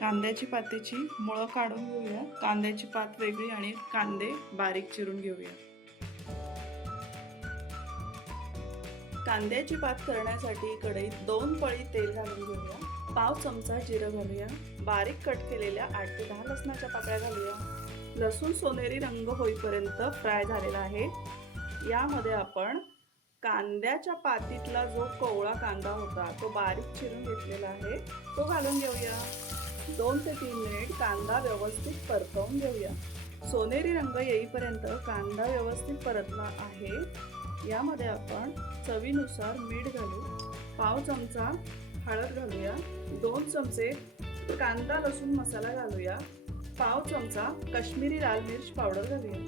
कांद्याची पातीची मुळं काढून घेऊया. कांद्याची पात वेगळी आणि कांदे बारीक चिरून घेऊया. कांद्याची पात करण्यासाठी कढईत दोन पळी तेल घालून घेऊया. पाव चमचा जिरं घालूया. बारीक कट केलेल्या आठ ते दहा लसणाच्या पाकळ्या घालूया. लसूण सोनेरी रंग होईपर्यंत फ्राय झालेला आहे. यामध्ये आपण कांद्याच्या पातीतला जो कोवळा कांदा होता तो बारीक चिरून घेतलेला आहे तो घालून घेऊया. दोन ते तीन मिनिट कांदा व्यवस्थित परतवून घेऊया. सोनेरी रंग येईपर्यंत कांदा व्यवस्थित परतला आहे. यामध्ये आपण चवीनुसार मीठ घालू. पाव चमचा हळद घालूया. दोन चमचे कांदा लसूण मसाला घालूया. पाव चमचा काश्मीरी लाल मिर्च पावडर घालूया.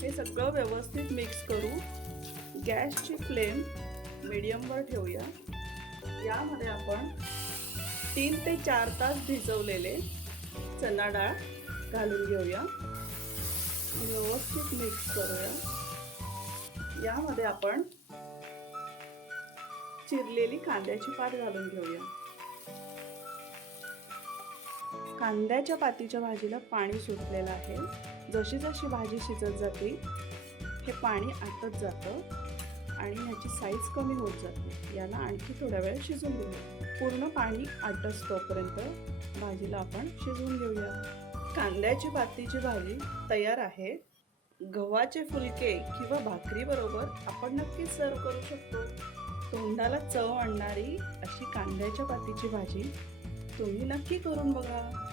हे सगळं व्यवस्थित मिक्स करू गॅसची फ्लेम मीडियमवर ठेवूया. यामध्ये आपण तीन ते चार तास भिजवलेले चना डाळ घालून घेऊया. व्यवस्थित मिक्स करूया. यामध्ये आपण चिरलेली कांद्याची पात घालून घेऊया. कांद्याच्या पातीच्या भाजीला पाणी सुटलेलं आहे. जशी जशी भाजी शिजत जाते हे पाणी आटत जातं. आणि ह्याची साईज कमी होत जाते याला आणखी थोड्या वेळ शिजून घेऊया पूर्ण पाणी आटसतोपर्यंत भाजीला आपण शिजवून घेऊया कांद्याची पातीची भाजी तयार आहे. गव्हाचे फुलके किंवा भाकरी बरोबर आपण नक्कीच सर्व करू शकतो. तोंडाला चव आणणारी अशी कांद्याच्या पातीची भाजी तुम्ही नक्की करून बघा.